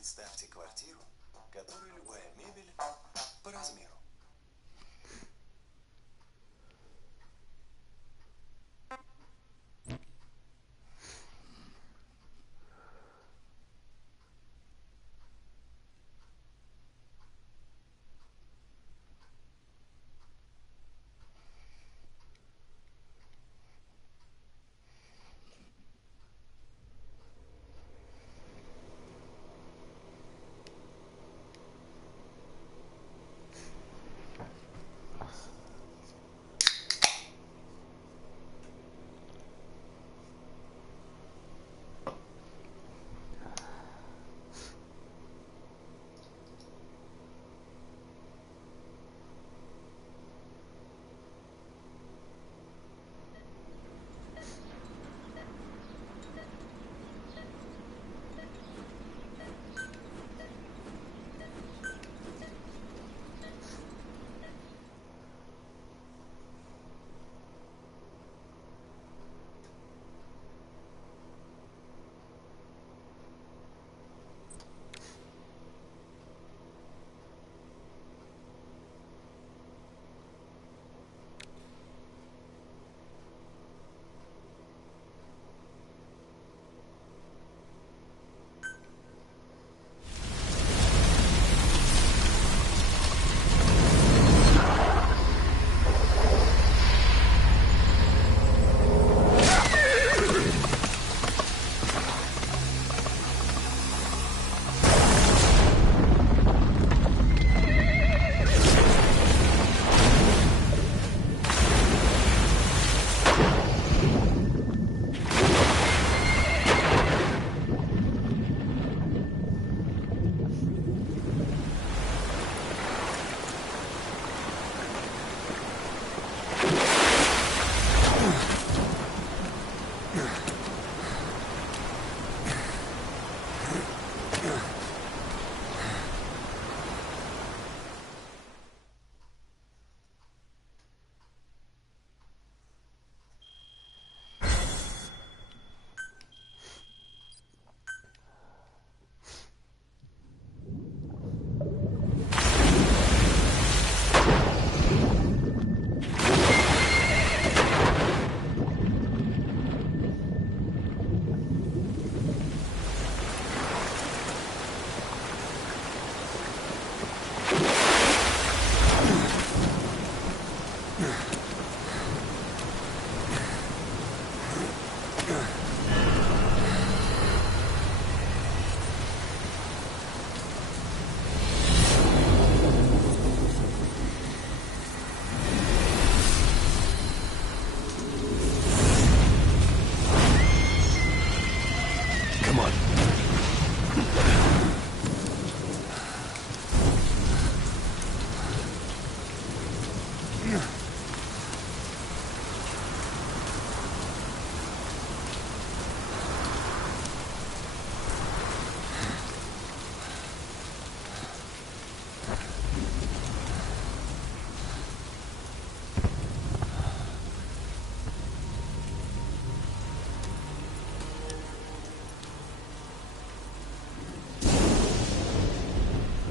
Представьте квартиру, которой любая мебель по размеру.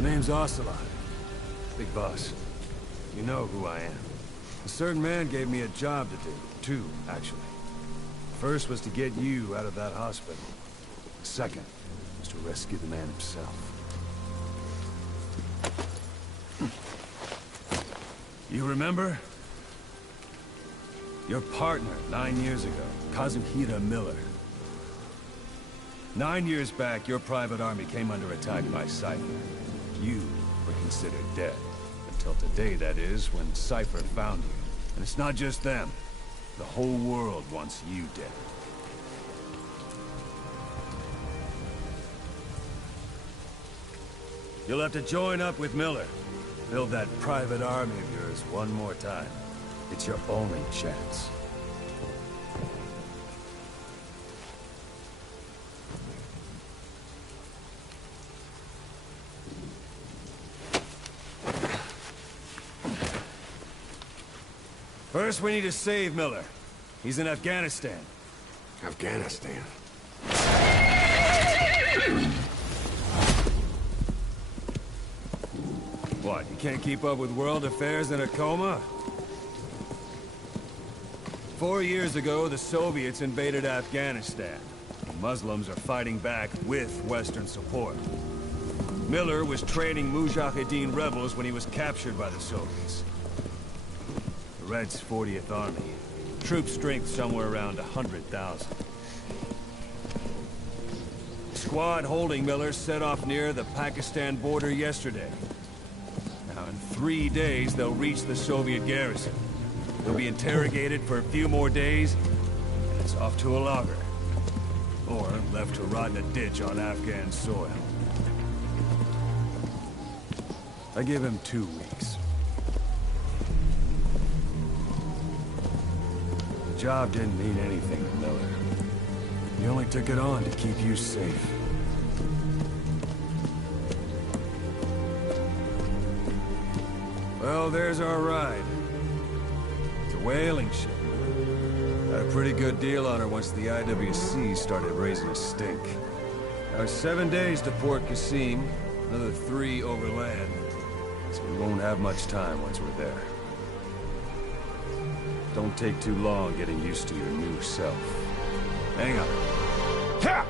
My name's Ocelot. Big boss. You know who I am. A certain man gave me a job to do. Two, actually. First was to get you out of that hospital. Second was to rescue the man himself. You remember? Your partner, 9 years ago, Kazuhira Miller. 9 years back, your private army came under attack by Cypher. You were considered dead. Until today, that is, when Cypher found you. And it's not just them. The whole world wants you dead. You'll have to join up with Miller. Build that private army of yours one more time. It's your only chance. First, we need to save Miller. He's in Afghanistan. Afghanistan? What, you can't keep up with world affairs in a coma? 4 years ago, the Soviets invaded Afghanistan. The Muslims are fighting back with Western support. Miller was training Mujahideen rebels when he was captured by the Soviets. The Reds' 40th Army. Troop strength somewhere around 100,000. The squad holding Miller set off near the Pakistan border yesterday. Now, in 3 days, they'll reach the Soviet garrison. They'll be interrogated for a few more days, and it's off to a lager. Or left to rot in a ditch on Afghan soil. I give him 2 weeks. The job didn't mean anything to Miller. He only took it on to keep you safe. Well, there's our ride. It's a whaling ship. Had a pretty good deal on her once the IWC started raising a stink. Now, 7 days to Port Qasim, another 3 overland. So we won't have much time once we're there. Don't take too long getting used to your new self. Hang on. Ha!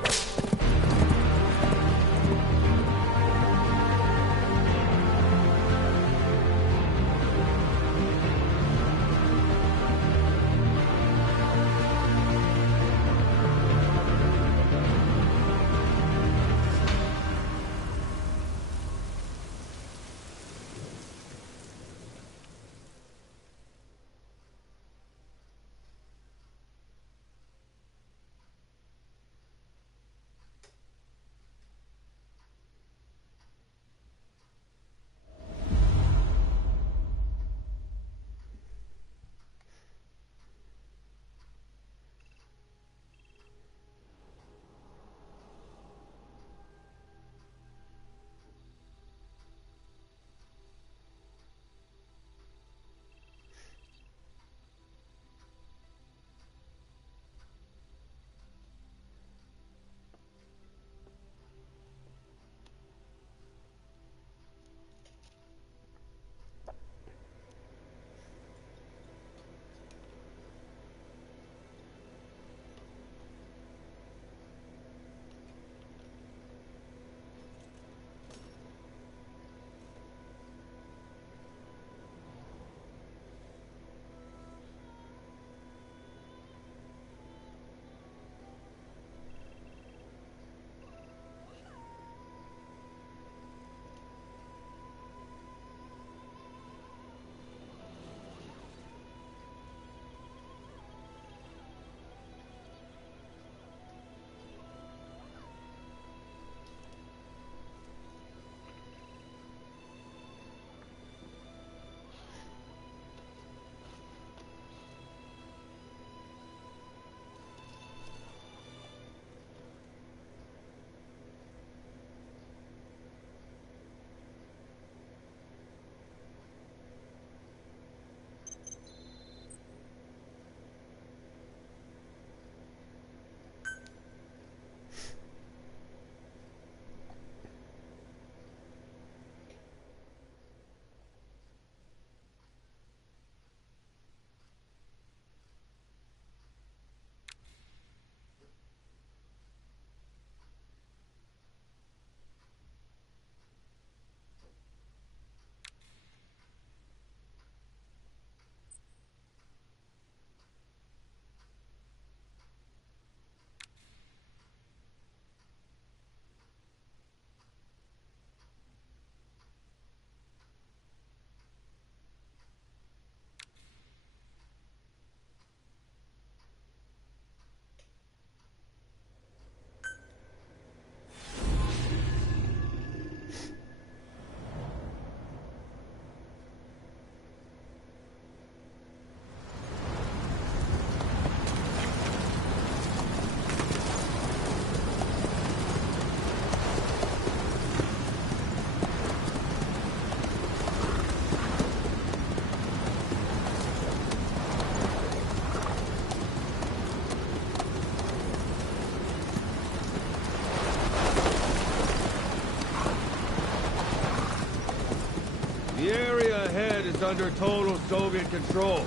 under total Soviet control.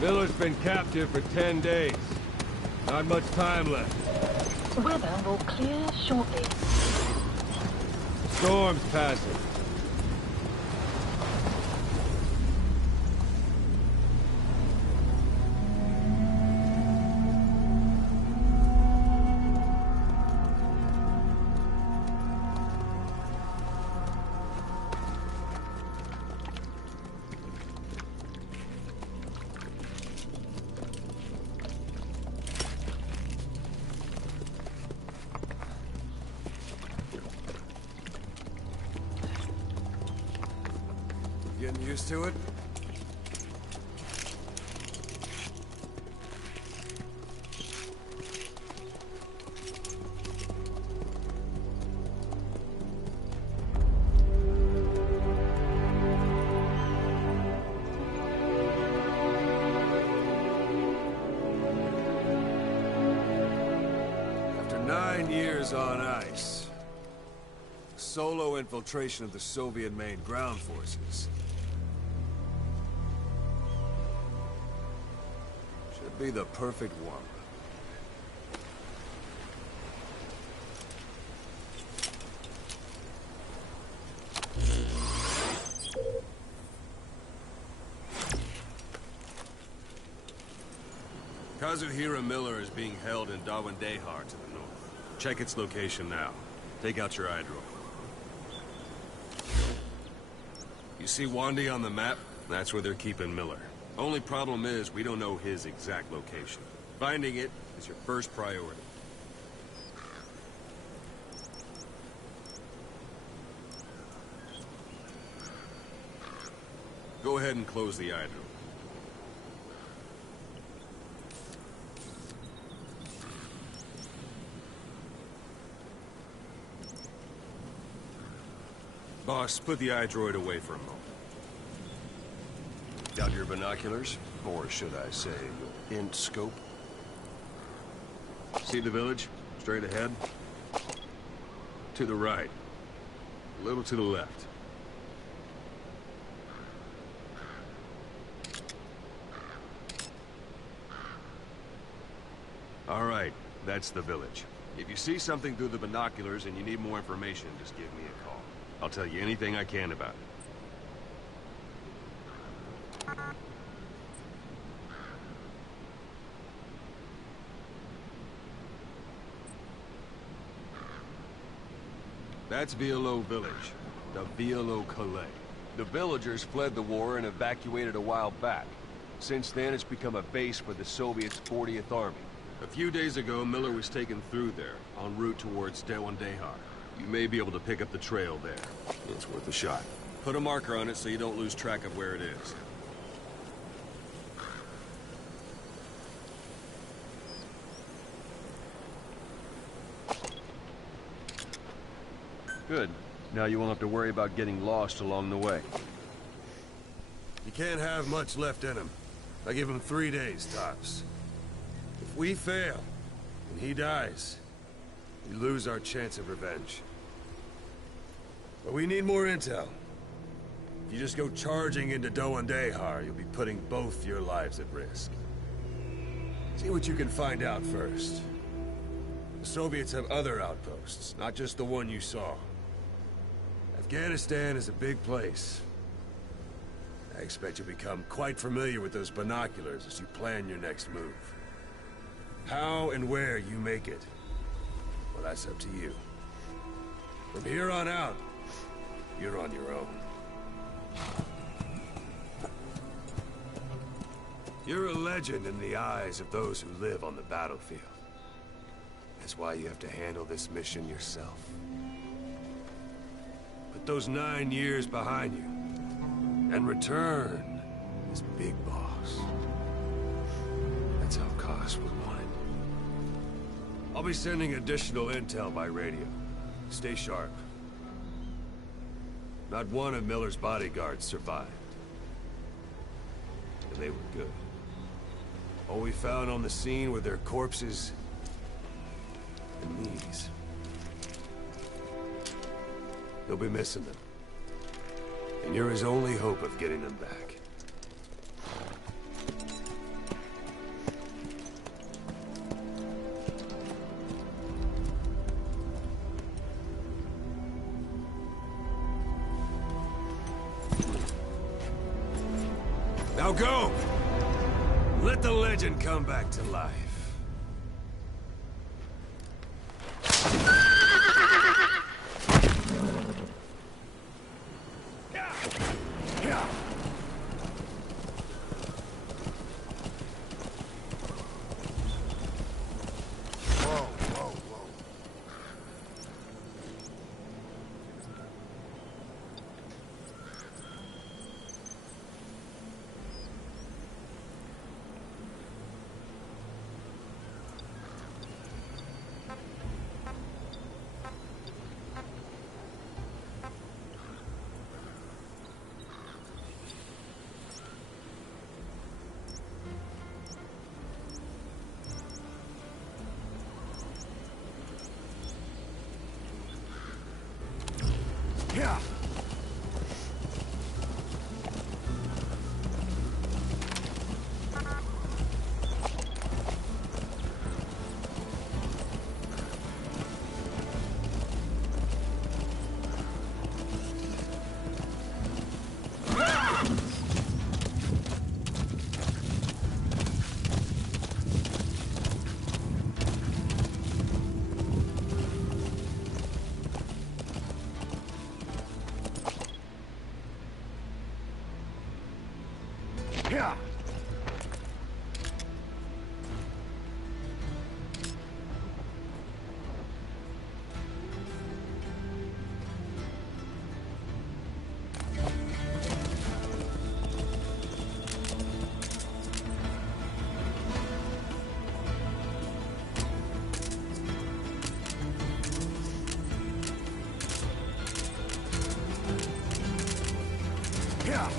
Miller's been captive for 10 days. Not much time left. Weather will clear shortly. Storm's passing. Getting used to it? After 9 years on ice, solo infiltration of the Soviet main ground forces. Be the perfect one. Kazuhira Miller is being held in Dawandehar to the north. Check its location now. Take out your eye drone. You see Wandy on the map? That's where they're keeping Miller. Only problem is, we don't know his exact location. Finding it is your first priority. Go ahead and close the eye door. Boss, put the eye droid away for a moment. Got your binoculars? Or should I say, your int scope? See the village? Straight ahead? To the right. A little to the left. All right, that's the village. If you see something through the binoculars and you need more information, just give me a call. I'll tell you anything I can about it. That's Violo Village, the Violo Calais. The villagers fled the war and evacuated a while back. Since then, it's become a base for the Soviets' 40th Army. A few days ago, Miller was taken through there, en route towards Dawandehar. You may be able to pick up the trail there. It's worth a shot. Put a marker on it so you don't lose track of where it is. Good. Now you won't have to worry about getting lost along the way. You can't have much left in him. I give him 3 days, tops. If we fail, and he dies, we lose our chance of revenge. But we need more intel. If you just go charging into Dawandehar, you'll be putting both your lives at risk. See what you can find out first. The Soviets have other outposts, not just the one you saw. Afghanistan is a big place. I expect you'll become quite familiar with those binoculars as you plan your next move. How and where you make it, well, that's up to you. From here on out, you're on your own. You're a legend in the eyes of those who live on the battlefield. That's why you have to handle this mission yourself. Put those 9 years behind you, and return as Big Boss. That's how Koss would want it. I'll be sending additional intel by radio. Stay sharp. Not one of Miller's bodyguards survived. And they were good. All we found on the scene were their corpses and these. They'll be missing them. And you're his only hope of getting them back. Now go! Let the legend come back to life. Yeah. Yeah. Yeah.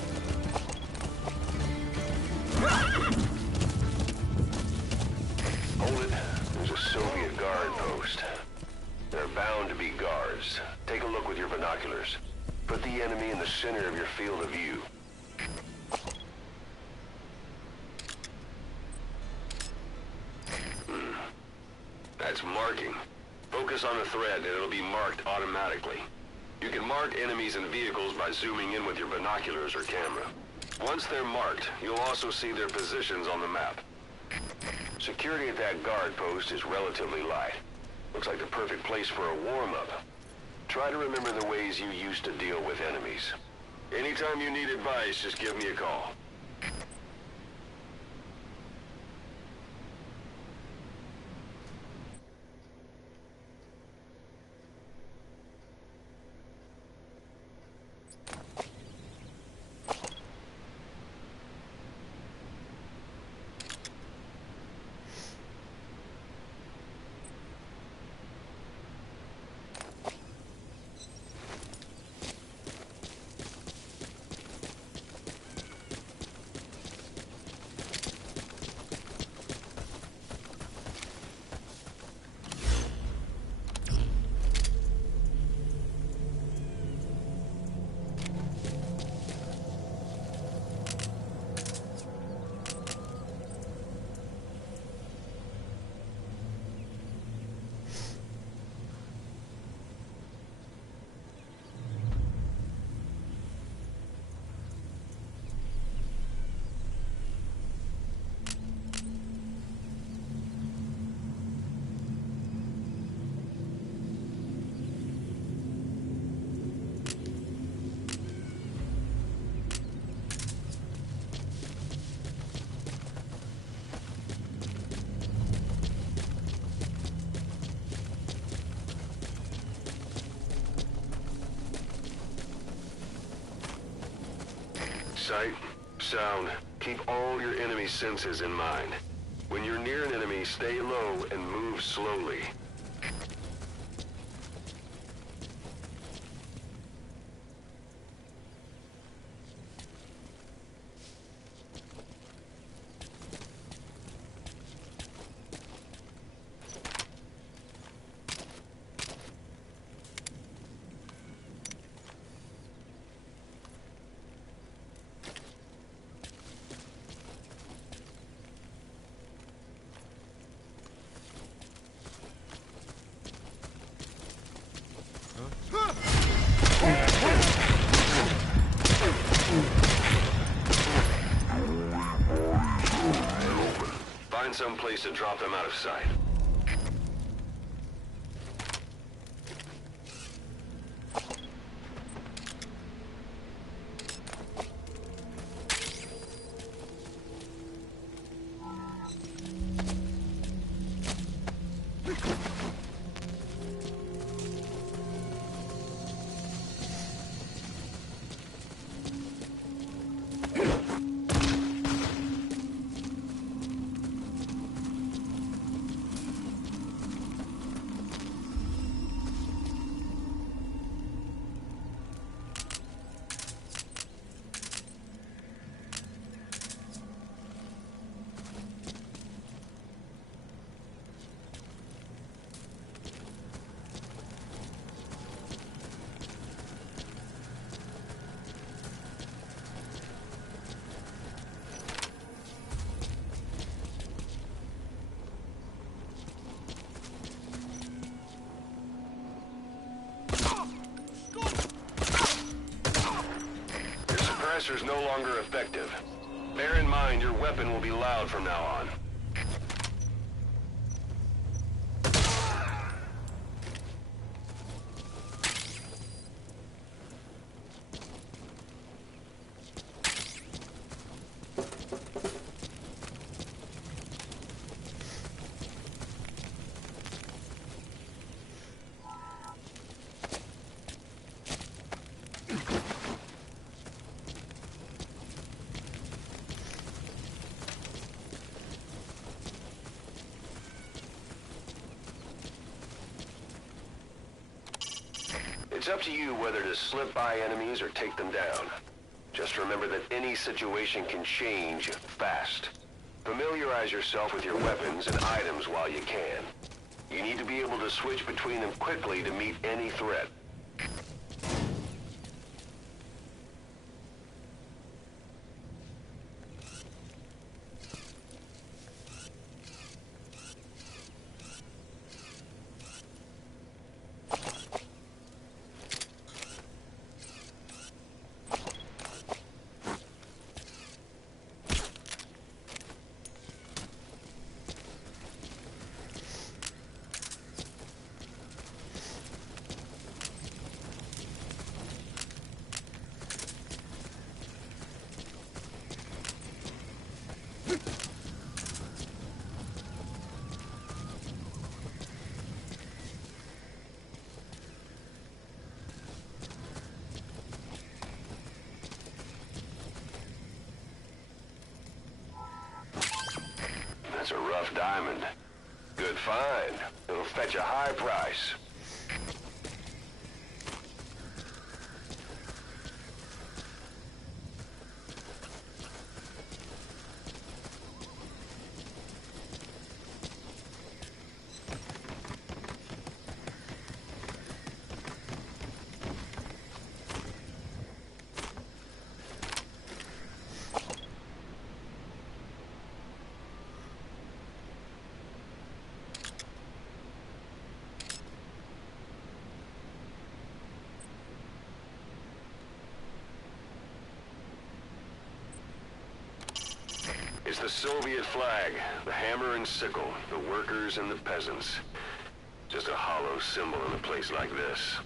Hold it. There's a Soviet guard post. There are bound to be guards. Take a look with your binoculars. Put the enemy in the center of your field of view. That's marking. Focus on the thread and it'll be marked automatically. You can mark enemies and vehicles by zooming in with your binoculars or camera. Once they're marked, you'll also see their positions on the map. Security at that guard post is relatively light. Looks like the perfect place for a warm-up. Try to remember the ways you used to deal with enemies. Anytime you need advice, just give me a call. Sight, sound, keep all your enemy senses in mind. When you're near an enemy, stay low and move slowly. Find some place to drop them out of sight. Is no longer effective. Bear in mind your weapon will be loud from now on. It's up to you whether to slip by enemies or take them down. Just remember that any situation can change fast. Familiarize yourself with your weapons and items while you can. You need to be able to switch between them quickly to meet any threat. That's a rough diamond. Good find. It'll fetch a high price. It's the Soviet flag, the hammer and sickle, the workers and the peasants. Just a hollow symbol in a place like this.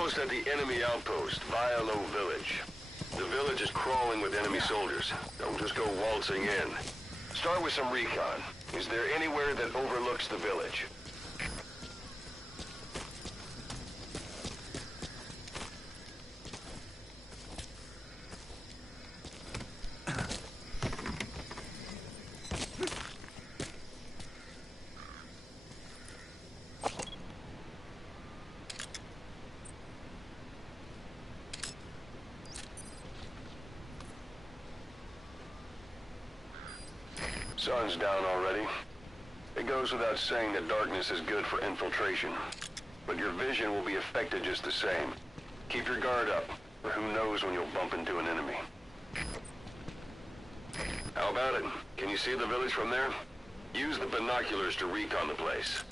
almost at the enemy outpost, Vialo Village. The village is crawling with enemy soldiers. Don't just go waltzing in. Start with some recon. Is there anywhere that overlooks the village? Sun's down already. It goes without saying that darkness is good for infiltration. But your vision will be affected just the same. Keep your guard up, or who knows when you'll bump into an enemy. How about it? Can you see the village from there? Use the binoculars to recon the place.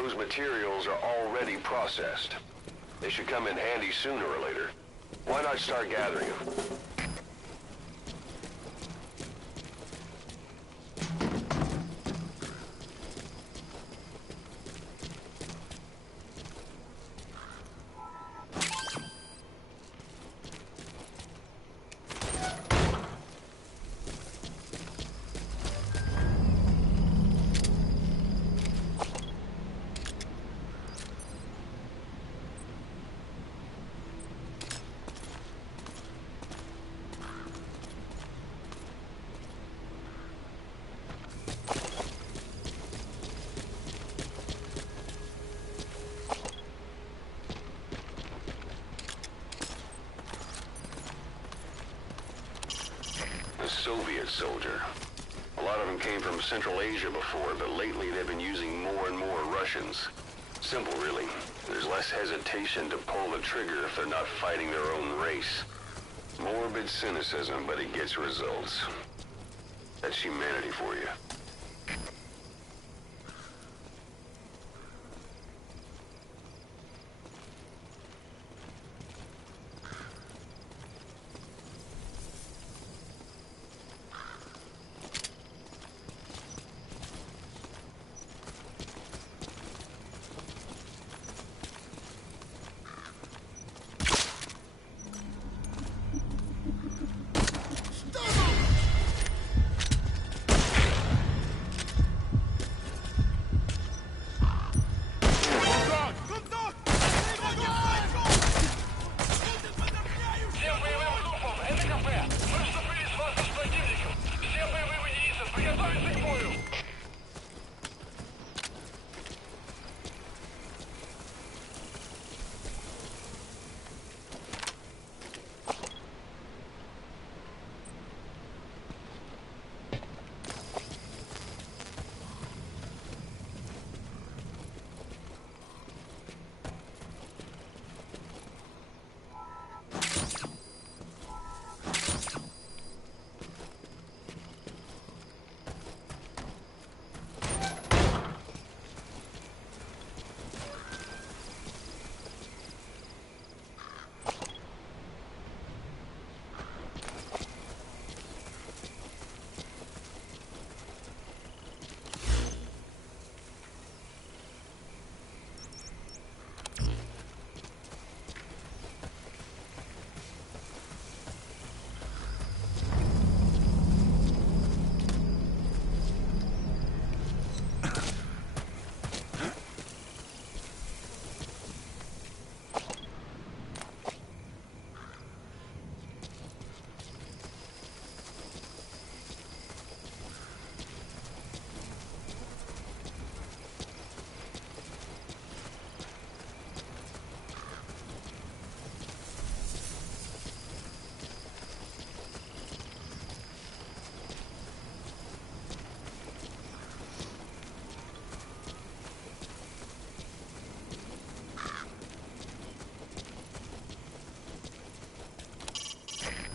Those materials are already processed. They should come in handy sooner or later. Why not start gathering them? Soviet soldier. A lot of them came from Central Asia before, but lately they've been using more and more Russians. Simple, really. There's less hesitation to pull the trigger if they're not fighting their own race. Morbid cynicism, but it gets results. That's humanity for you.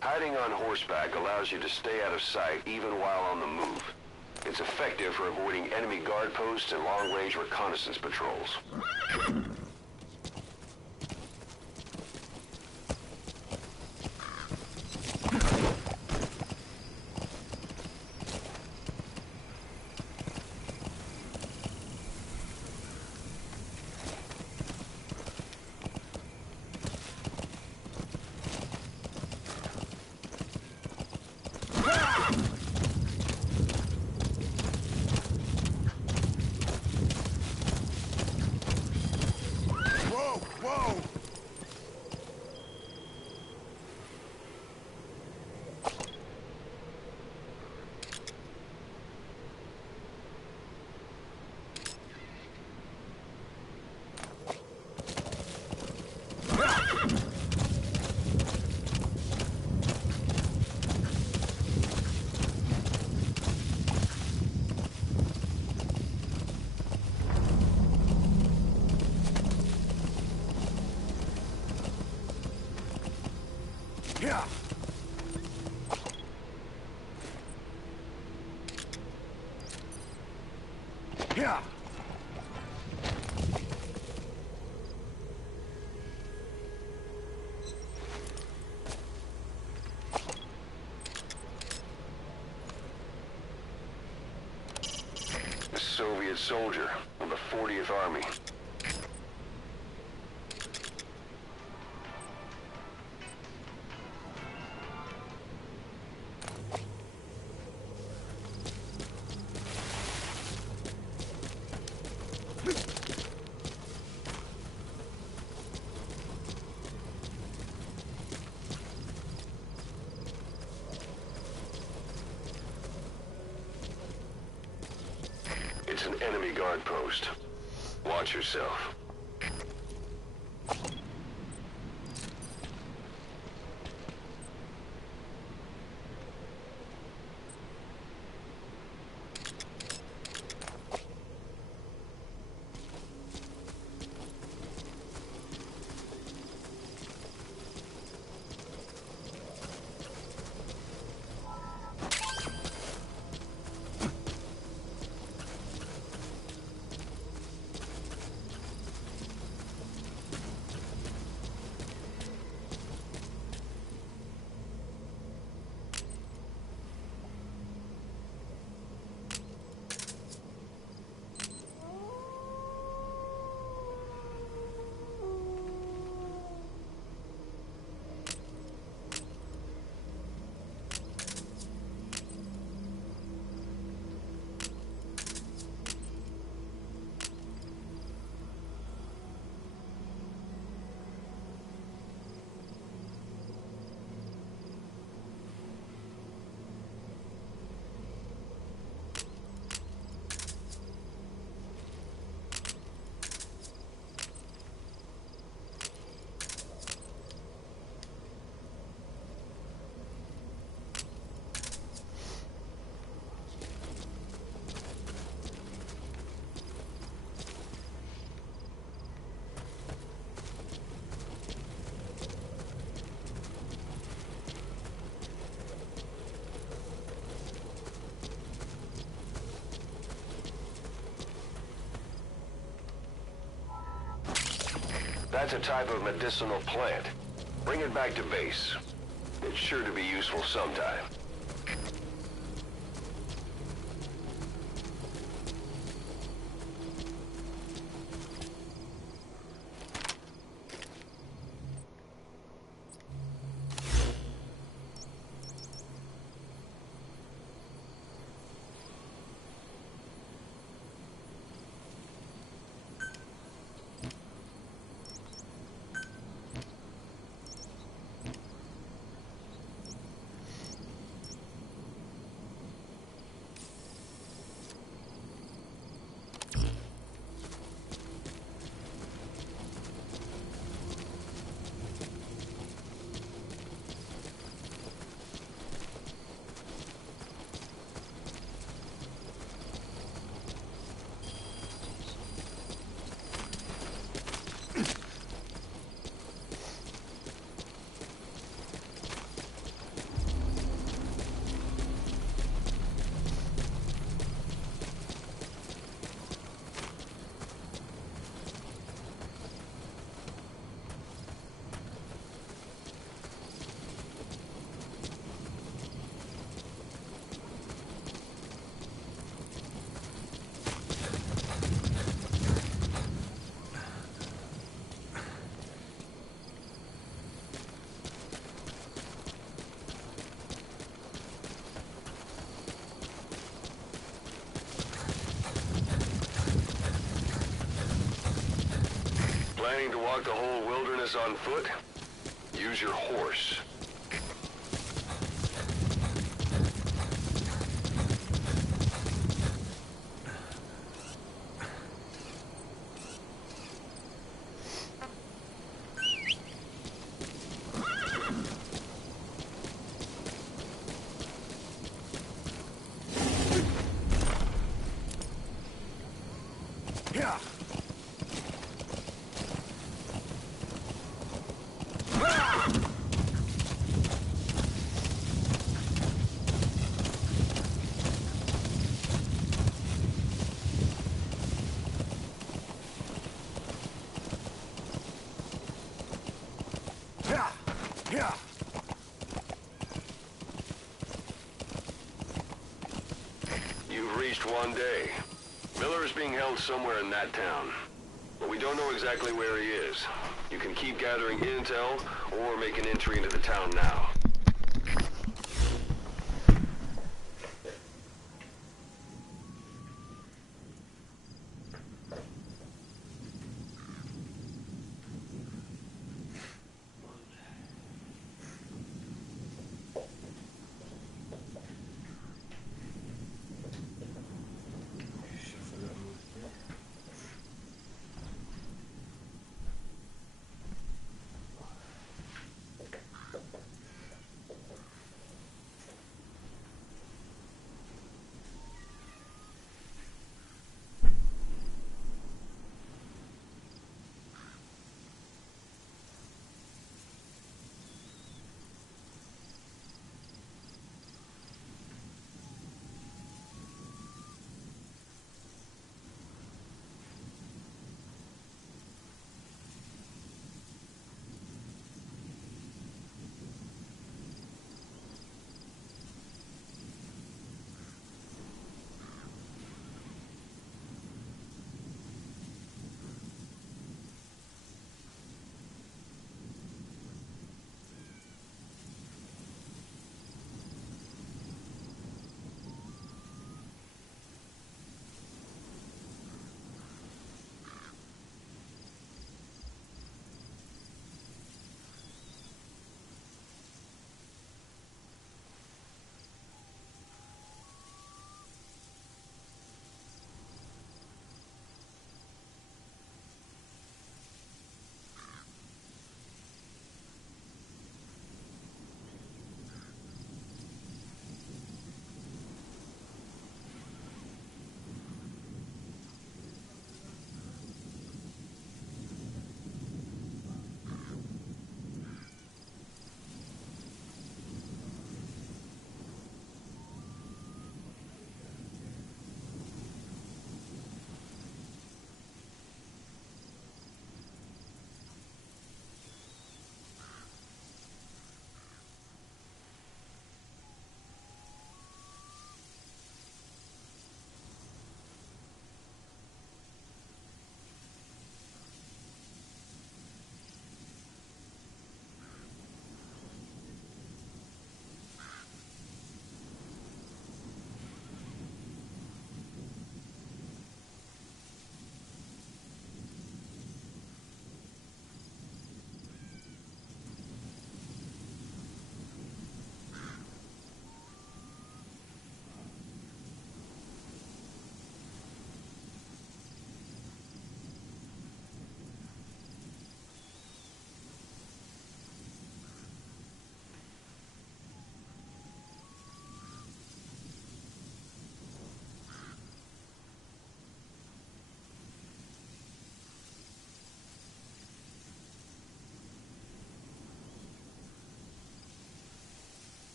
Hiding on horseback allows you to stay out of sight even while on the move. It's effective for avoiding enemy guard posts and long-range reconnaissance patrols. Yeah. Yeah. Soviet soldier of the 40th Army. It's an enemy guard post. Watch yourself. That's a type of medicinal plant. Bring it back to base. It's sure to be useful sometime. Planning to walk the whole wilderness on foot? Use your horse. Yeah. Yeah. You've reached one day. Miller is being held somewhere in that town, but we don't know exactly where he is. You can keep gathering intel or make an entry into the town now.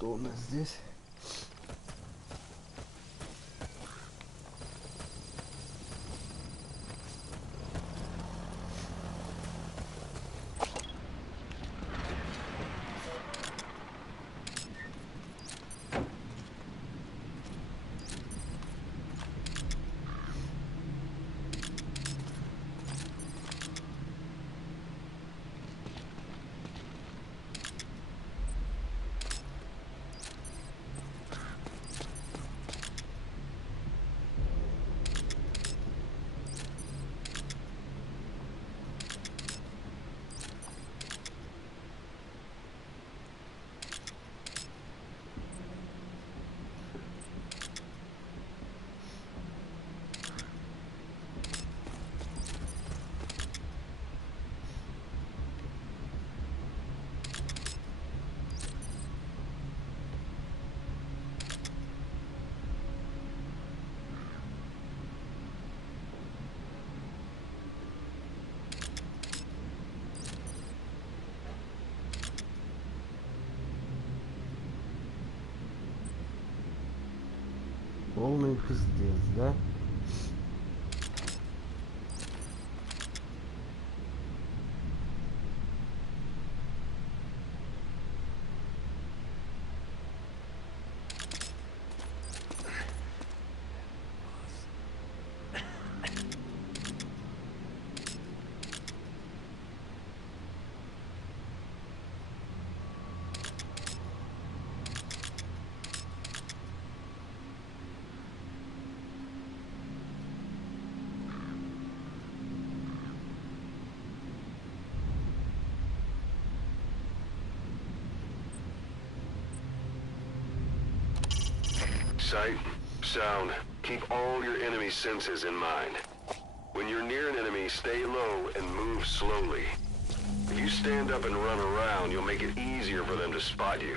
Что у нас здесь? Полный пиздец, да? Sight, sound, keep all your enemy senses in mind. When you're near an enemy, stay low and move slowly. If you stand up and run around, you'll make it easier for them to spot you.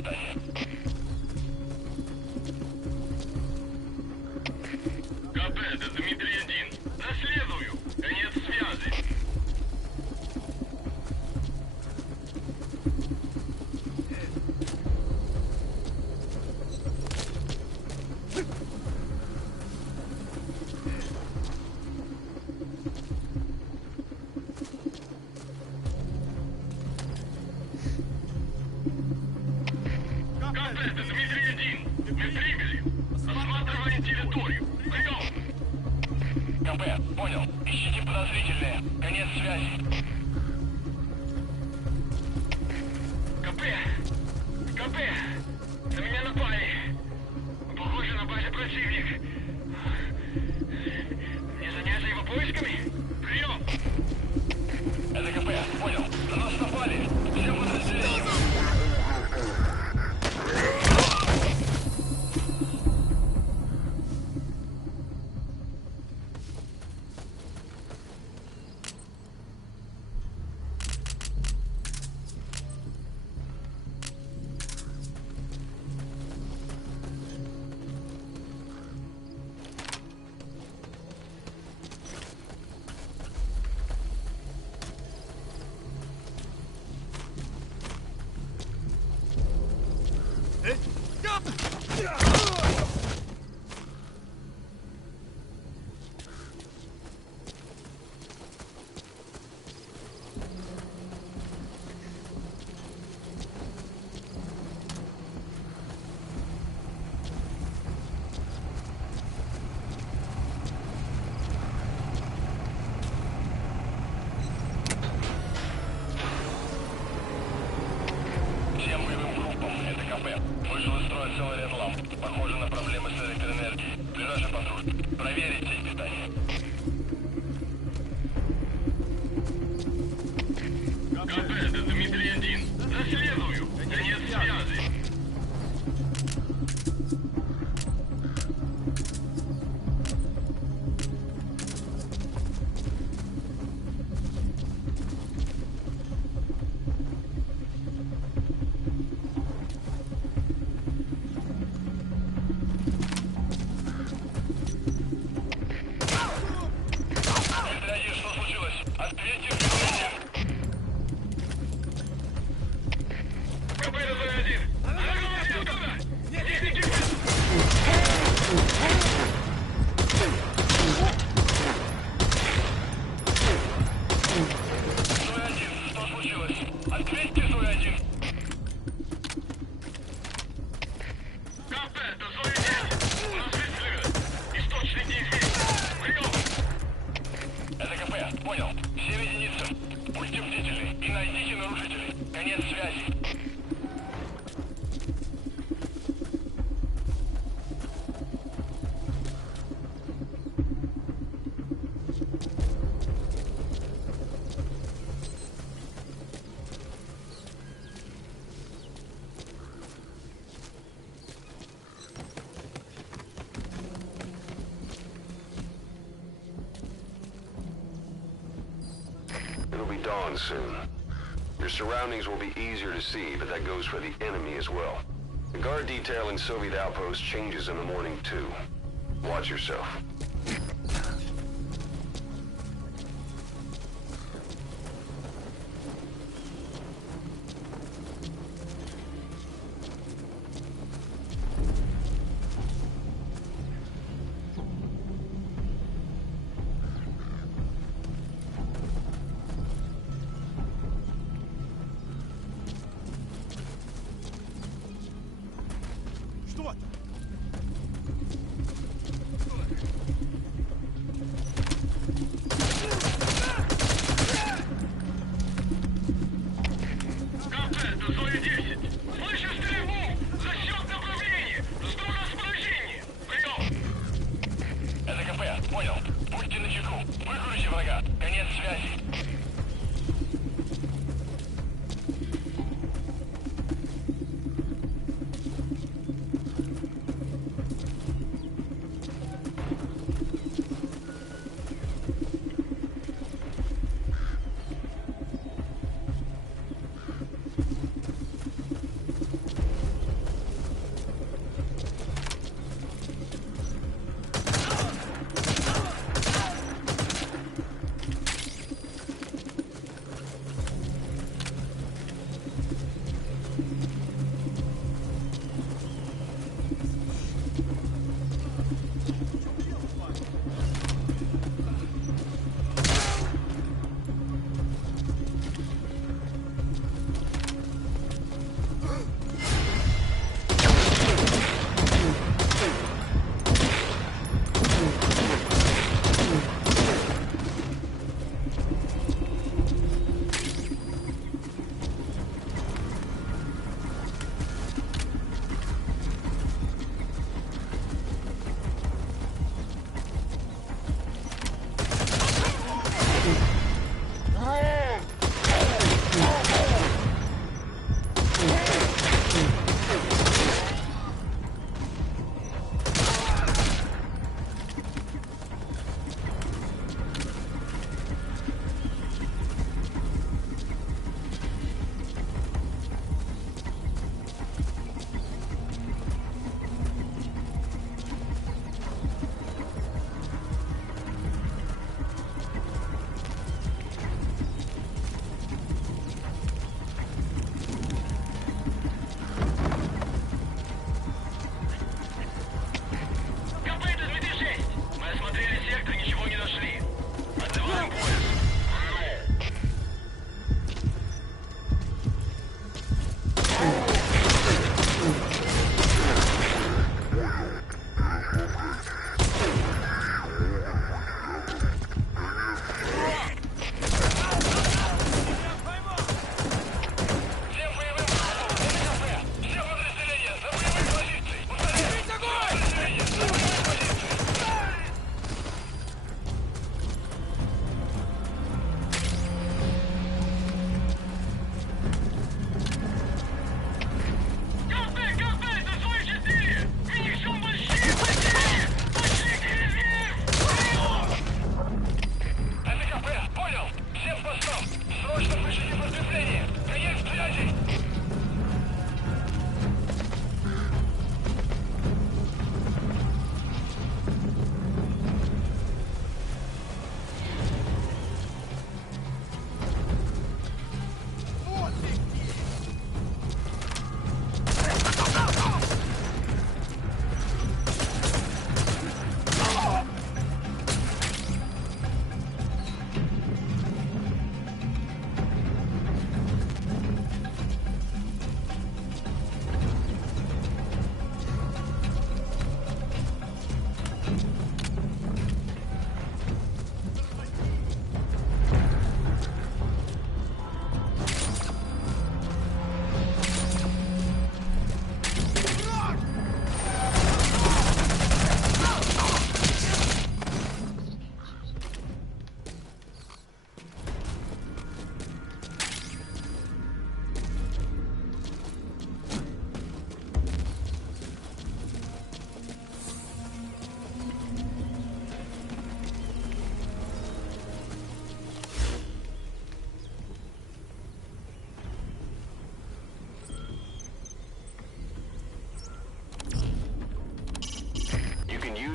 здание. КП, это Дмитрий-1. Наследую. Конец связи. КП, это Дмитрий-1. Мы прибыли. Осматриваем территорию. Прием. КП, понял. Ищите подозрительные. Конец связи. КП! КП! На меня напали! Похоже, на базе противник. Не заняться его поисками? Прием! Это КП, понял. На нас напали. Всем подразделениям. Всем боевым группам, это КП. Вышел из строя целый ряд ламп. Похоже на проблемы с электроэнергией. Ближайший патруль. Проверить сеть питания. КП, это Дмитрий-1. Наследую. Конец связи. Дмитрий-1, что случилось? Ответьте внимание. КП, это 1. Заголовьте оттуда! Техники! Суй-1, что случилось? Ответьте, Суй-1. КП, это Зоя 10. У нас выстрелы. Источники здесь. Прием! Это КП, понял. Все единицы. Будьте бдительны и найдите нарушителей. Конец связи. It'll be dawn soon. Your surroundings will be easier to see, but that goes for the enemy as well. The guard detail in Soviet outposts changes in the morning too. Watch yourself.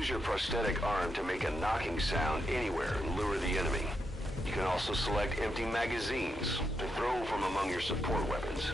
Use your prosthetic arm to make a knocking sound anywhere and lure the enemy. You can also select empty magazines to throw from among your support weapons.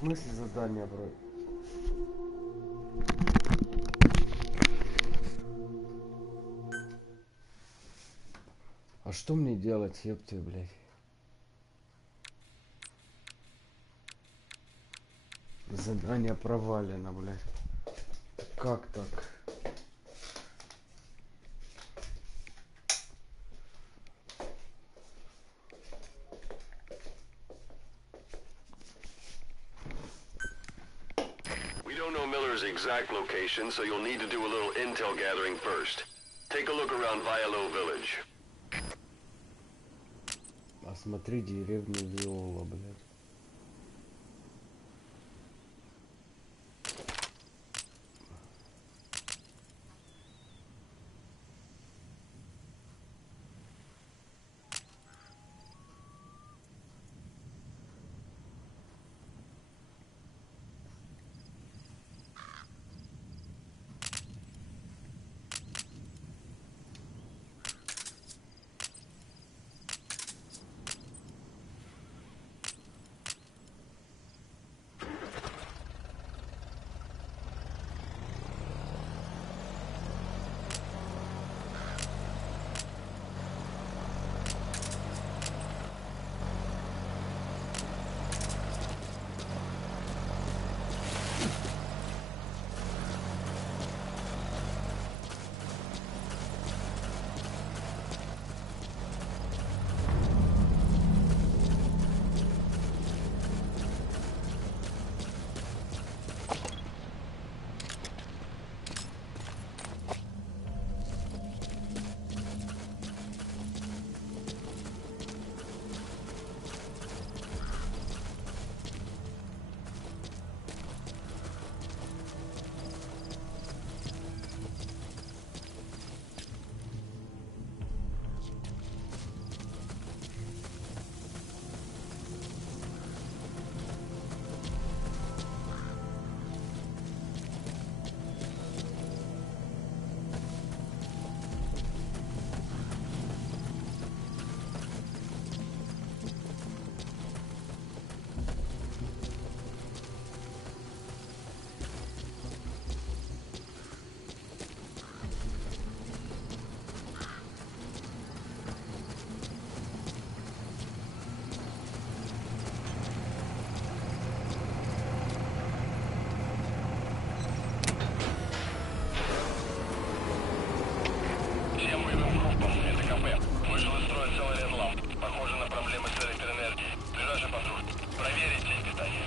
смысле задание, бро? А что мне делать, ёпты, блядь? Задание провалено, блядь. Как так? We don't know Miller's exact location, so you'll need to do a little intel gathering first. Take a look around Violo Village. Осмотри деревню Виола, блядь. Всем боевым группам, это КП. Вышел из строя целый ряд ламп. Похоже на проблемы с электроэнергией. Ближайший патруль. Проверить сеть питания.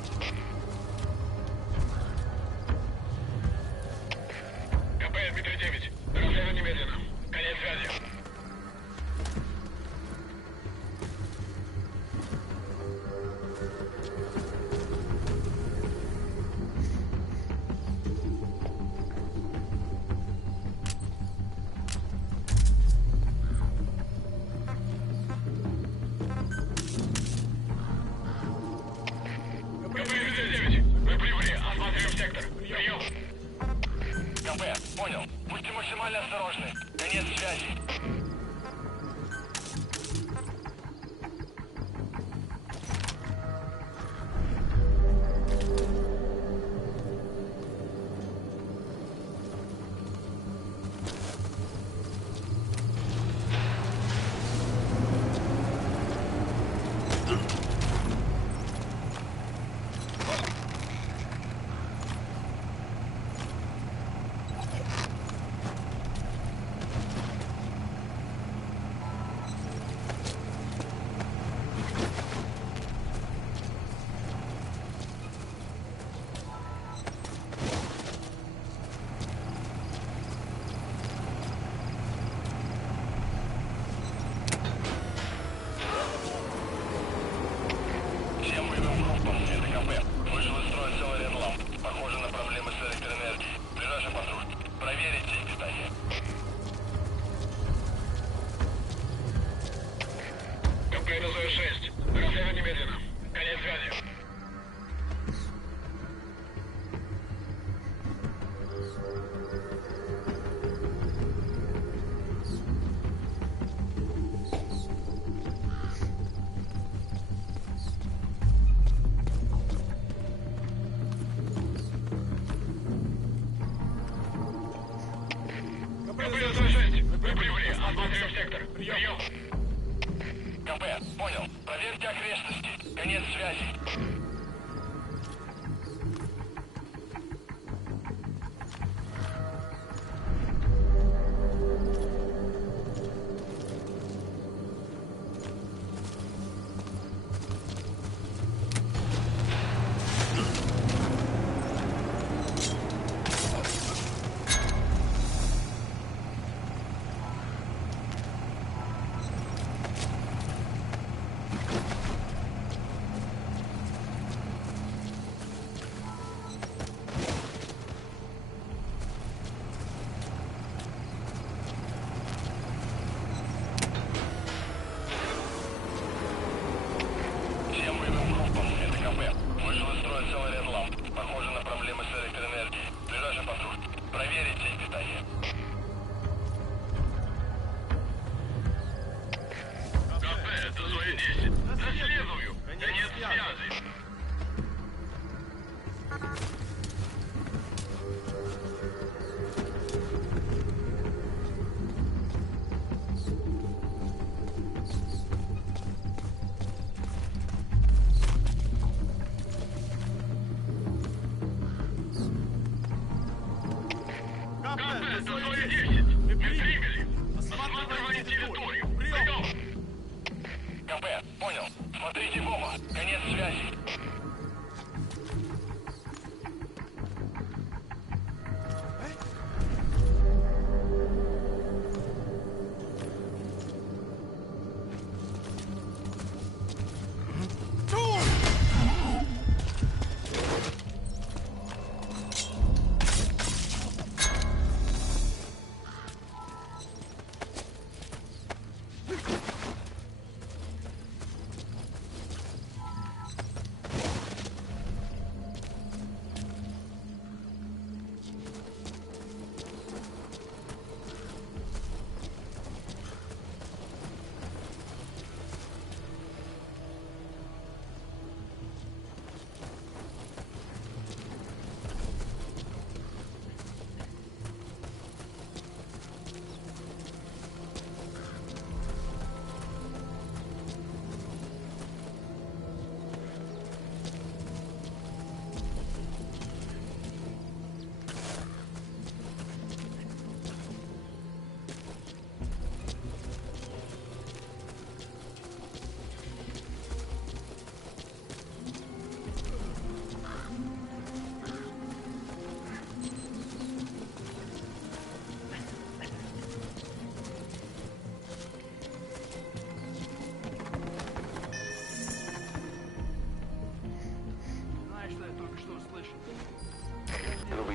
КП, МП-39. Разряду немедленно. Конец связи. КП, понял. Будьте максимально осторожны. Конец связи. Прием. КП, понял. Проверьте окрестности. Конец связи.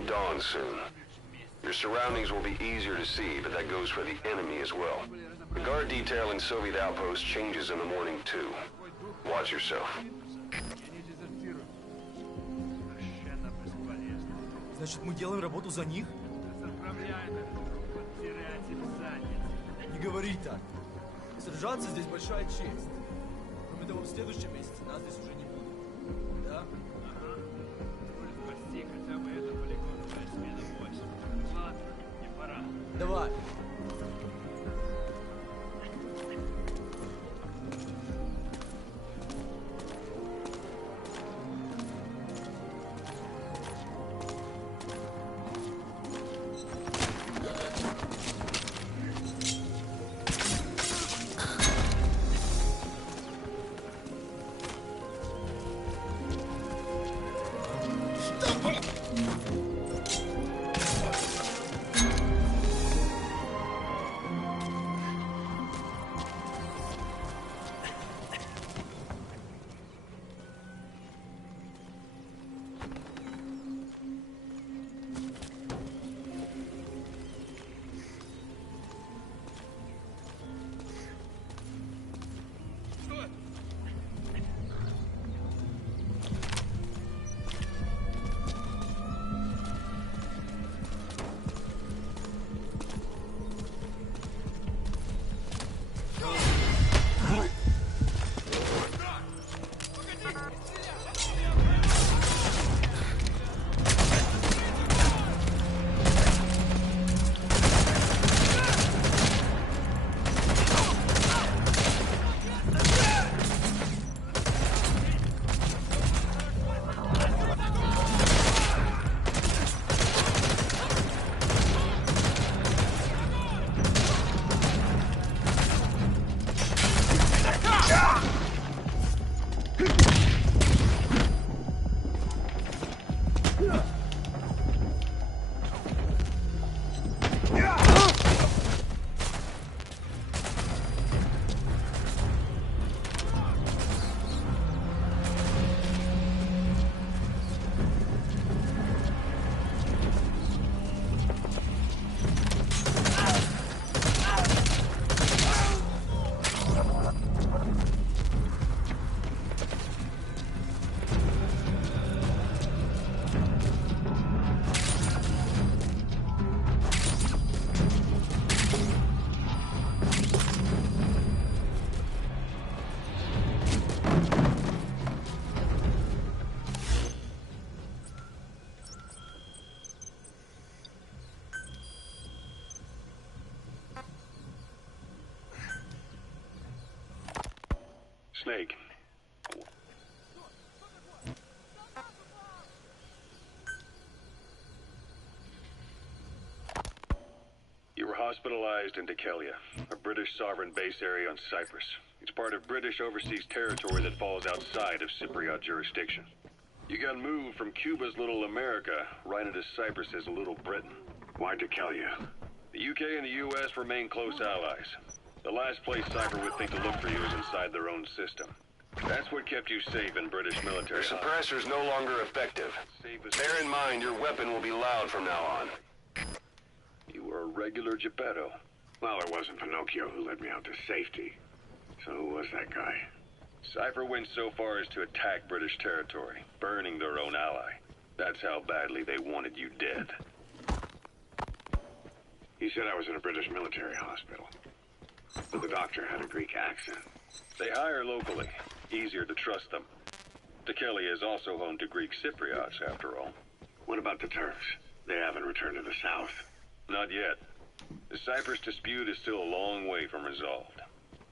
Dawn soon. Your surroundings will be easier to see, but that goes for the enemy as well. The guard detail in Soviet outposts changes in the morning too. Watch yourself. Значит, мы делаем работу за них? Не говори так. Сражаться здесь большая честь. Кроме того, в следующем месяце нас здесь уже не будет. Да? Ага. Спасти хотя бы это полигонная смена 8. Ладно, не пора. Давай. snake. You were hospitalized in Dekelia, a British sovereign base area on Cyprus. It's part of British overseas territory that falls outside of Cypriot jurisdiction. You got moved from Cuba's Little America right into Cyprus's Little Britain. Why Dekelia? The UK and the US remain close allies. The last place Cypher would think to look for you is inside their own system. That's what kept you safe in British military. Your suppressor's no longer effective. Bear in mind, your weapon will be loud from now on. You were a regular Geppetto. Well, it wasn't Pinocchio who led me out to safety. So who was that guy? Cypher went so far as to attack British territory, burning their own ally. That's how badly they wanted you dead. He said I was in a British military hospital. But the doctor had a Greek accent. They hire locally. Easier to trust them. Dekelia is also home to Greek Cypriots, after all. What about the Turks? They haven't returned to the south. Not yet. The Cyprus dispute is still a long way from resolved.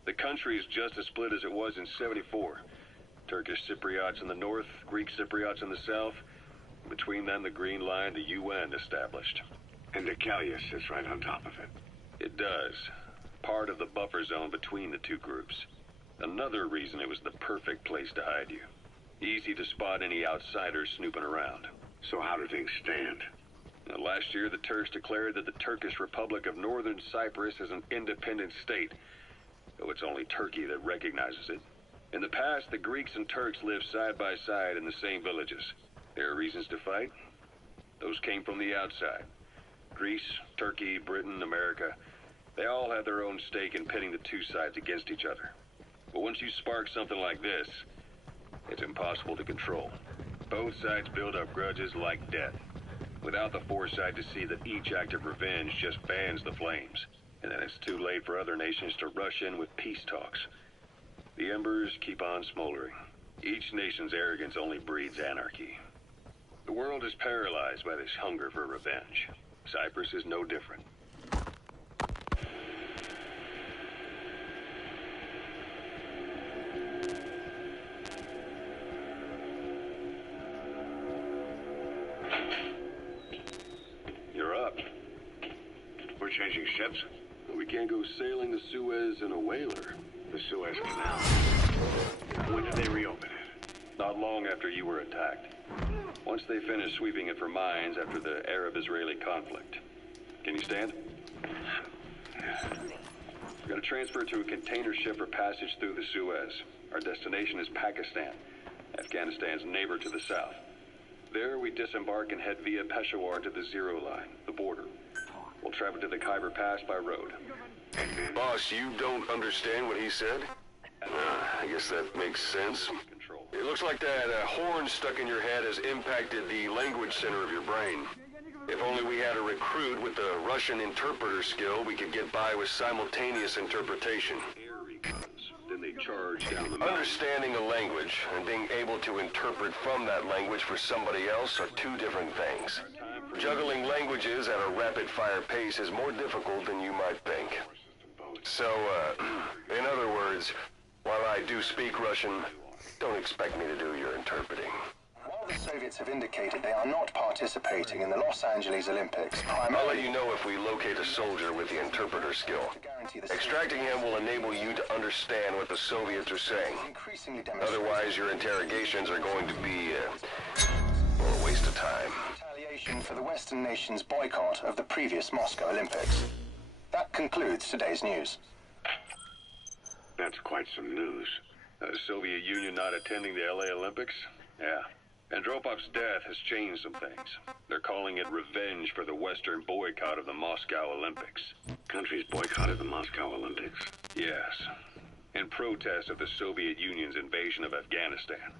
The country is just as split as it was in '74. Turkish Cypriots in the north, Greek Cypriots in the south. Between them, the Green Line, the UN established. And Dekelia sits right on top of it. It does. Part of the buffer zone between the two groups. Another reason it was the perfect place to hide you. Easy to spot any outsiders snooping around. So how do things stand? Now, last year, the Turks declared that the Turkish Republic of Northern Cyprus is an independent state, though it's only Turkey that recognizes it. In the past, the Greeks and Turks lived side by side in the same villages. There are reasons to fight. Those came from the outside. Greece, Turkey, Britain, America, they all had their own stake in pitting the two sides against each other. But once you spark something like this, it's impossible to control. Both sides build up grudges like death, without the foresight to see that each act of revenge just fans the flames. And then it's too late for other nations to rush in with peace talks. The embers keep on smoldering. Each nation's arrogance only breeds anarchy. The world is paralyzed by this hunger for revenge. Cyprus is no different. You're up. We're changing ships? We can't go sailing the Suez in a whaler. The Suez Canal. When did they reopen it? Not long after you were attacked. Once they finished sweeping it for mines after the Arab-Israeli conflict. Can you stand? We're going to transfer to a container ship for passage through the Suez. Our destination is Pakistan, Afghanistan's neighbor to the south. There, we disembark and head via Peshawar to the Zero Line, the border. We'll travel to the Khyber Pass by road. Boss, you don't understand what he said? I guess that makes sense. It looks like that horn stuck in your head has impacted the language center of your brain. If only we had a recruit with the Russian interpreter skill, we could get by with simultaneous interpretation. Then they charge down the mountain. Understanding a language and being able to interpret from that language for somebody else are two different things. Juggling languages at a rapid-fire pace is more difficult than you might think. So, in other words, while I do speak Russian, don't expect me to do your interpreting. While the Soviets have indicated they are not participating in the Los Angeles Olympics, primarily... I'll let you know if we locate a soldier with the interpreter skill. Extracting him will enable you to understand what the Soviets are saying. Otherwise, your interrogations are going to be a waste of time. Retaliation for the Western nations' boycott of the previous Moscow Olympics. That concludes today's news. That's quite some news. The Soviet Union not attending the LA Olympics? Yeah. Andropov's death has changed some things. They're calling it revenge for the Western boycott of the Moscow Olympics. Countries boycotted the Moscow Olympics? Yes. In protest of the Soviet Union's invasion of Afghanistan.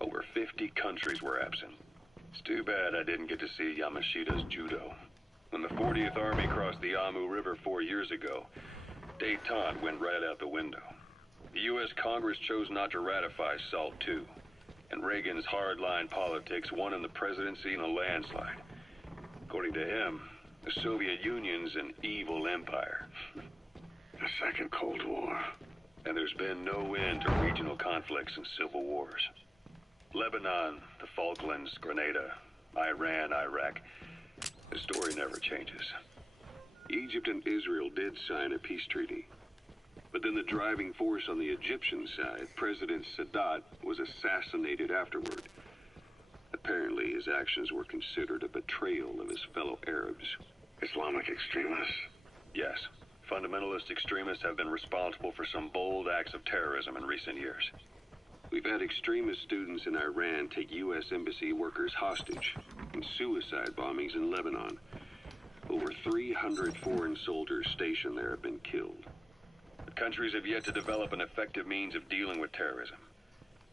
Over 50 countries were absent. It's too bad I didn't get to see Yamashita's judo. When the 40th Army crossed the Amu River 4 years ago, détente went right out the window. The U.S. Congress chose not to ratify SALT II, and Reagan's hardline politics won him the presidency in a landslide. According to him, the Soviet Union's an evil empire. The Second Cold War. And there's been no end to regional conflicts and civil wars. Lebanon, the Falklands, Grenada, Iran, Iraq. The story never changes. Egypt and Israel did sign a peace treaty. But then the driving force on the Egyptian side, President Sadat, was assassinated afterward. Apparently, his actions were considered a betrayal of his fellow Arabs. Islamic extremists? Yes. Fundamentalist extremists have been responsible for some bold acts of terrorism in recent years. We've had extremist students in Iran take U.S. embassy workers hostage, and suicide bombings in Lebanon. Over 300 foreign soldiers stationed there have been killed. The countries have yet to develop an effective means of dealing with terrorism.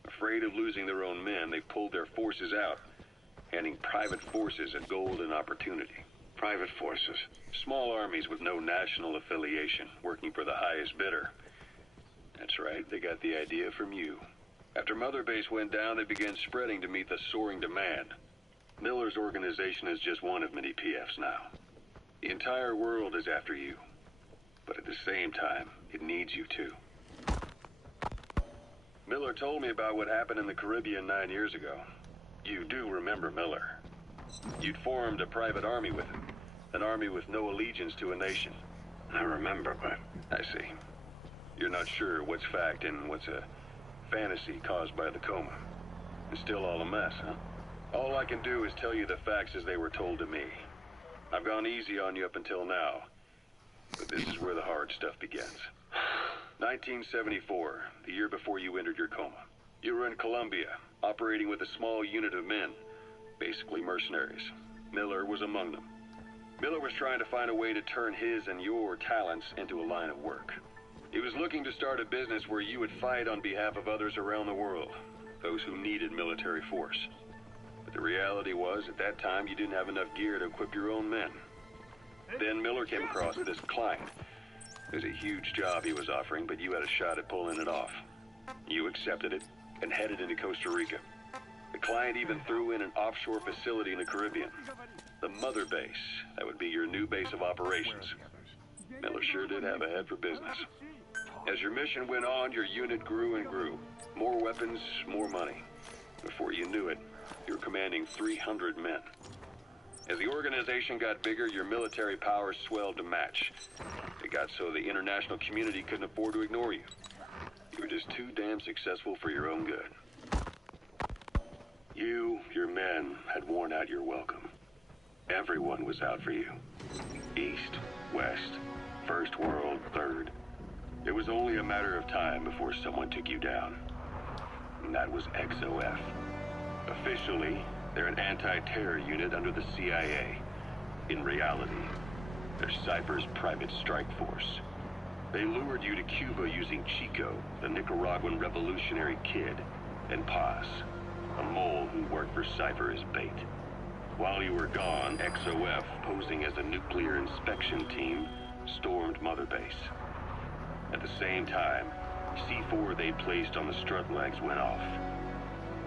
Afraid of losing their own men, they've pulled their forces out, handing private forces a golden opportunity. Private forces? Small armies with no national affiliation, working for the highest bidder. That's right, they got the idea from you. After Mother Base went down, they began spreading to meet the soaring demand. Miller's organization is just one of many PFs now. The entire world is after you. But at the same time, it needs you too. Miller told me about what happened in the Caribbean 9 years ago. You do remember Miller. You'd formed a private army with him. An army with no allegiance to a nation. I remember, but... I see. You're not sure what's fact and what's a fantasy caused by the coma. It's still all a mess, huh? All I can do is tell you the facts as they were told to me. I've gone easy on you up until now. But this is where the hard stuff begins. 1974, the year before you entered your coma. You were in Colombia, operating with a small unit of men, basically mercenaries. Miller was among them. Miller was trying to find a way to turn his and your talents into a line of work. He was looking to start a business where you would fight on behalf of others around the world, those who needed military force. But the reality was, at that time, you didn't have enough gear to equip your own men. Then Miller came across this client. It was a huge job he was offering, but you had a shot at pulling it off. You accepted it and headed into Costa Rica. The client even threw in an offshore facility in the Caribbean. The Mother Base. That would be your new base of operations. Miller sure did have a head for business. As your mission went on, your unit grew and grew. More weapons, more money. Before you knew it, you were commanding 300 men. As the organization got bigger, your military powers swelled to match. It got so the international community couldn't afford to ignore you. You were just too damn successful for your own good. You, your men, had worn out your welcome. Everyone was out for you. East, West, First World, Third. It was only a matter of time before someone took you down. And that was XOF. Officially, they're an anti-terror unit under the CIA. In reality, they're Cypher's private strike force. They lured you to Cuba using Chico, the Nicaraguan revolutionary kid, and Paz, a mole who worked for Cypher as bait. While you were gone, XOF, posing as a nuclear inspection team, stormed Mother Base. At the same time, C4 they placed on the strut legs went off.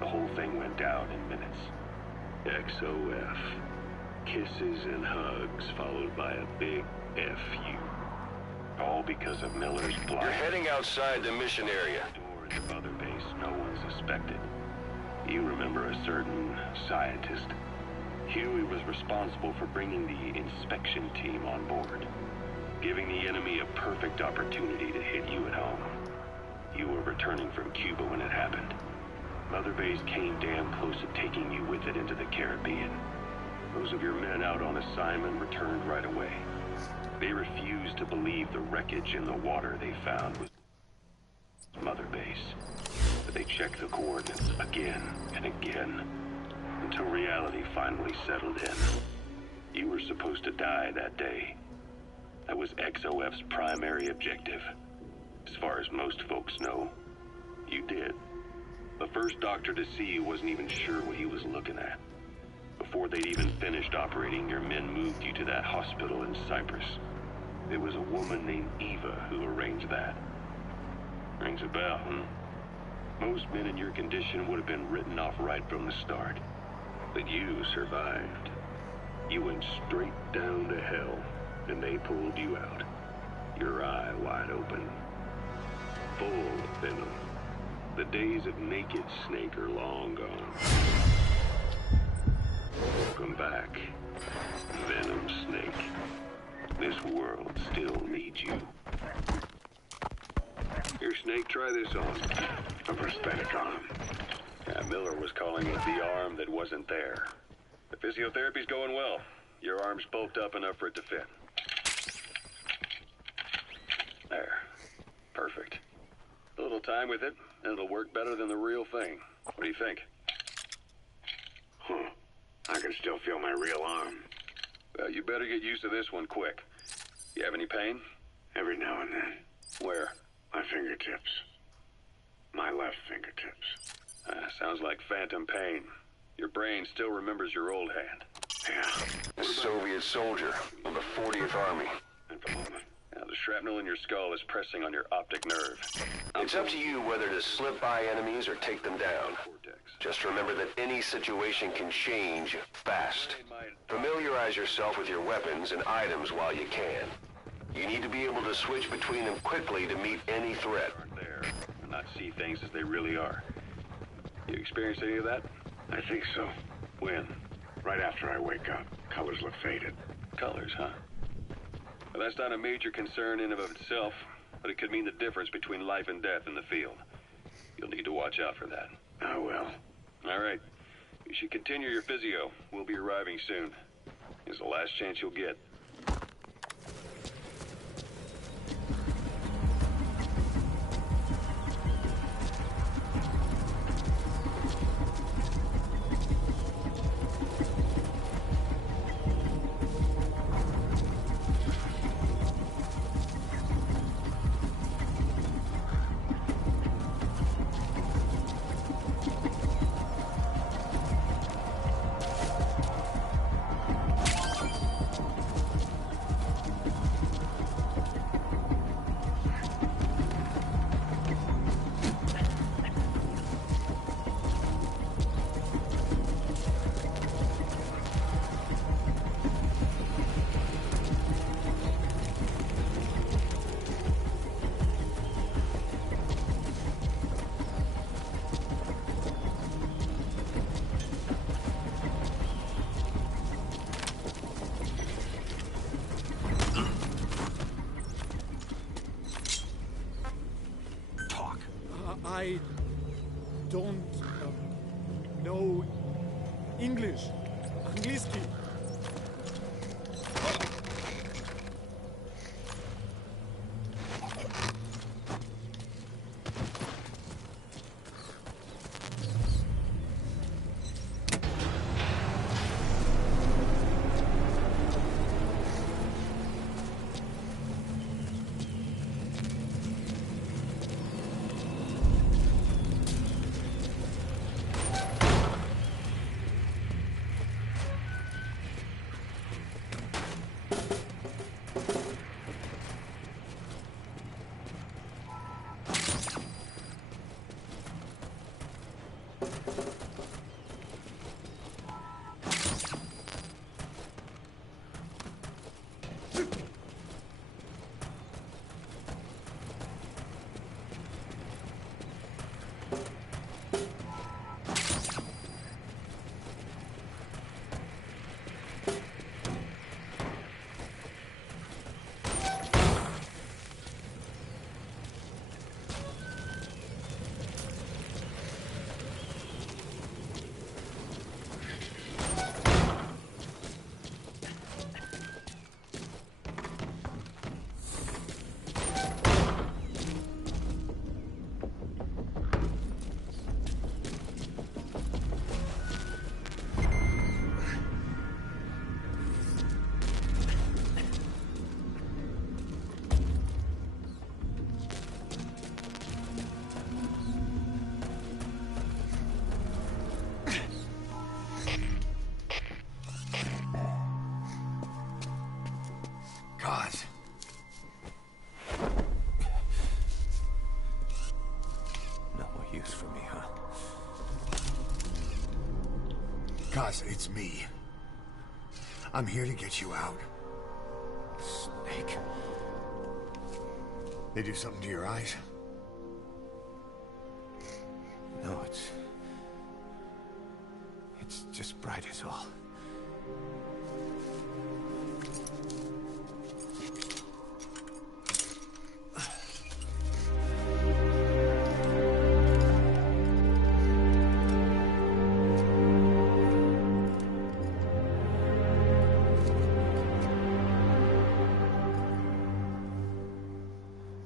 The whole thing went down in minutes. XOF. Kisses and hugs followed by a big F.U. All because of Miller's plot. You're heading outside the mission area. Door in the Mother Base no one suspected. You remember a certain scientist. Huey was responsible for bringing the inspection team on board, giving the enemy a perfect opportunity to hit you at home. You were returning from Cuba when it happened. Mother Base came damn close to taking you with it into the Caribbean. Those of your men out on assignment returned right away. They refused to believe the wreckage in the water they found was Mother Base. But they checked the coordinates again and again, until reality finally settled in. You were supposed to die that day. That was XOF's primary objective. As far as most folks know, you did. The first doctor to see you wasn't even sure what he was looking at. Before they'd even finished operating, your men moved you to that hospital in Cyprus. It was a woman named Eva who arranged that. Rings a bell, huh? Most men in your condition would have been written off right from the start. But you survived. You went straight down to hell, and they pulled you out. Your eye wide open. full of venom. The days of naked Snake are long gone. Welcome back, Venom Snake. This world still needs you. Here, Snake, try this on. A prosthetic arm. Yeah, Miller was calling it the arm that wasn't there. The physiotherapy's going well. Your arm's bulked up enough for it to fit. There. Perfect. A little time with it, and it'll work better than the real thing. What do you think? Huh. I can still feel my real arm. Well, you better get used to this one quick. You have any pain? Every now and then. Where? My fingertips. My left fingertips. Sounds like phantom pain. Your brain still remembers your old hand. Yeah. A Soviet soldier of the 40th Army. At the moment. Now, the shrapnel in your skull is pressing on your optic nerve. It's up to you whether to slip by enemies or take them down. Just remember that any situation can change fast. Familiarize yourself with your weapons and items while you can. You need to be able to switch between them quickly to meet any threat. There, and not see things as they really are. You experienced any of that? I think so. When? Right after I wake up. Colors look faded. Colors, huh? Well, that's not a major concern in and of itself, but it could mean the difference between life and death in the field. You'll need to watch out for that. I will. All right. You should continue your physio. We'll be arriving soon. It's the last chance you'll get. I don't know English. Английский. God. No more use for me, huh? Casa, it's me. I'm here to get you out. Snake. They do something to your eyes? No, it's just bright is all.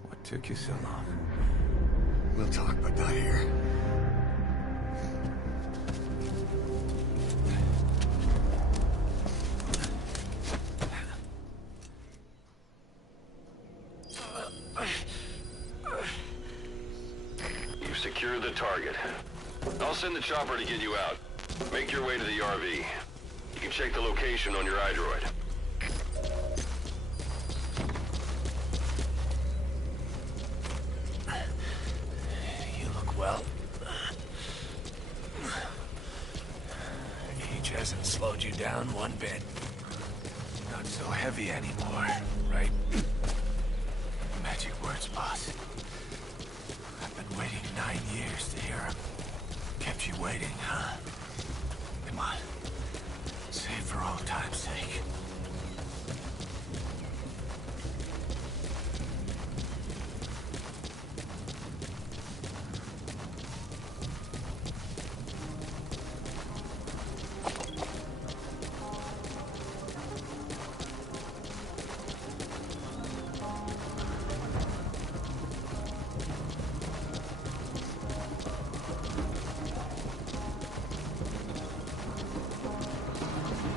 What took you so long? We'll talk, but not here. You've secured the target. I'll send the chopper to get you out. Make your way to the RV. You can check the location on your iDroid. You look well. Age hasn't slowed you down one bit. Not so heavy anymore, right? Magic words, boss. I've been waiting 9 years to hear them. Kept you waiting, huh? Come on. Say it for old time's sake.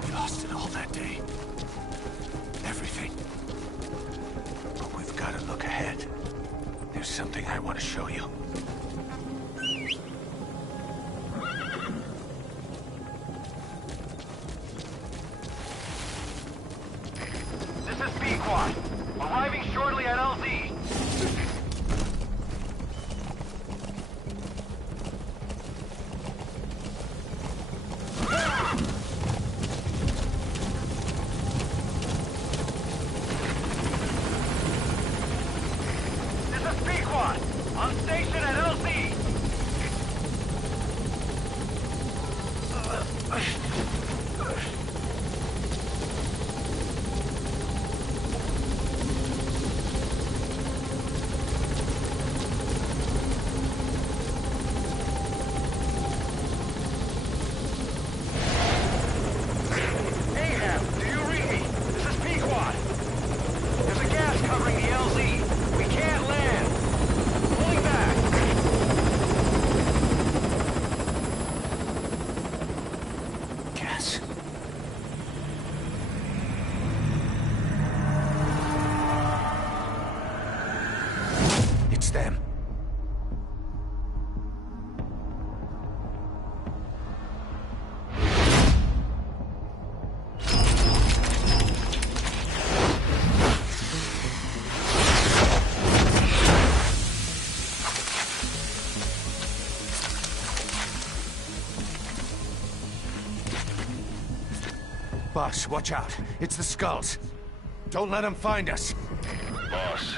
We lost it all that day. Everything. But we've got to look ahead. There's something I want to show you. This is B-Quad. Arriving shortly at LZ. This is B-Quad. On station at LZ. Ahab, do you read me? This is P-Quad. There's a gas covering the LZ. We can't land. Pulling back. Gas. It's them. Boss, watch out. It's the skulls. Don't let them find us. Boss,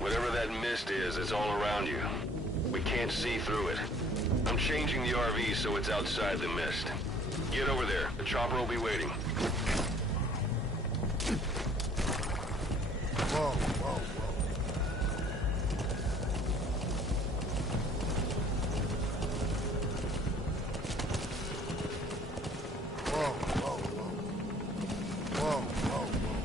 whatever that mist is, it's all around you. We can't see through it. I'm changing the RV so it's outside the mist. Get over there. The chopper will be waiting. Whoa, whoa, whoa. Whoa, whoa, whoa. Whoa, whoa, whoa.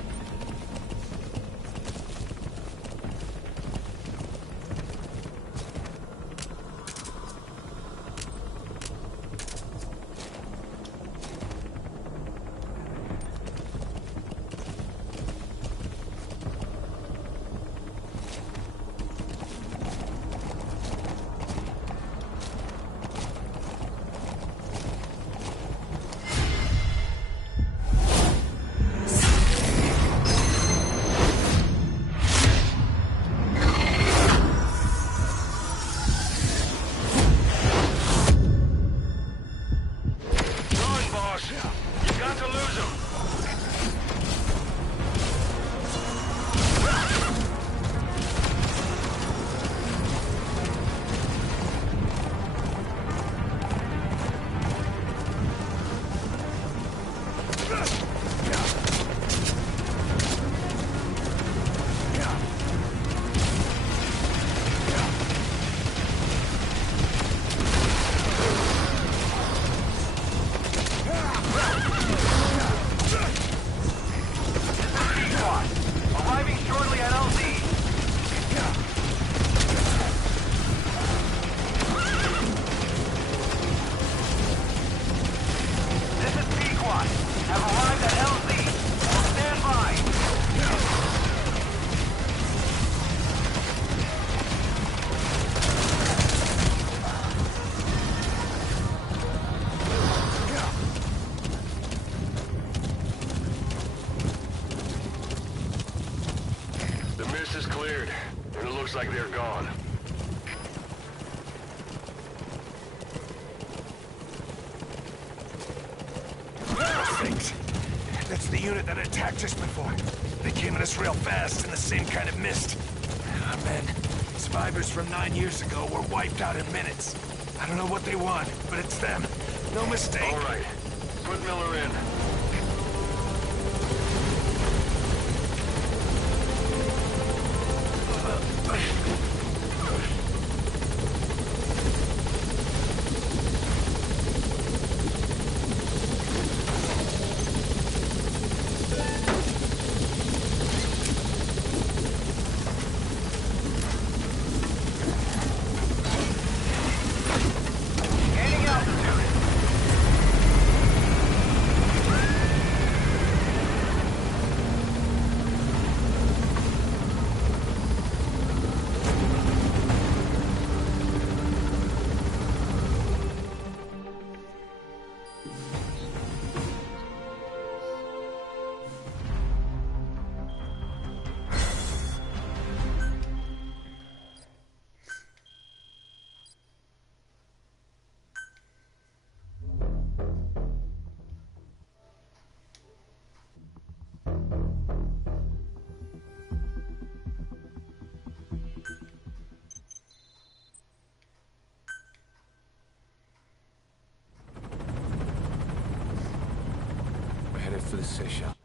like they're gone. Thanks. That's the unit that attacked just before. They came at us real fast in the same kind of mist. Ah, man. Survivors from 9 years ago were wiped out in minutes. I don't know what they want, but it's them. No mistake. All right. Put Miller in. We're headed for the safe shop.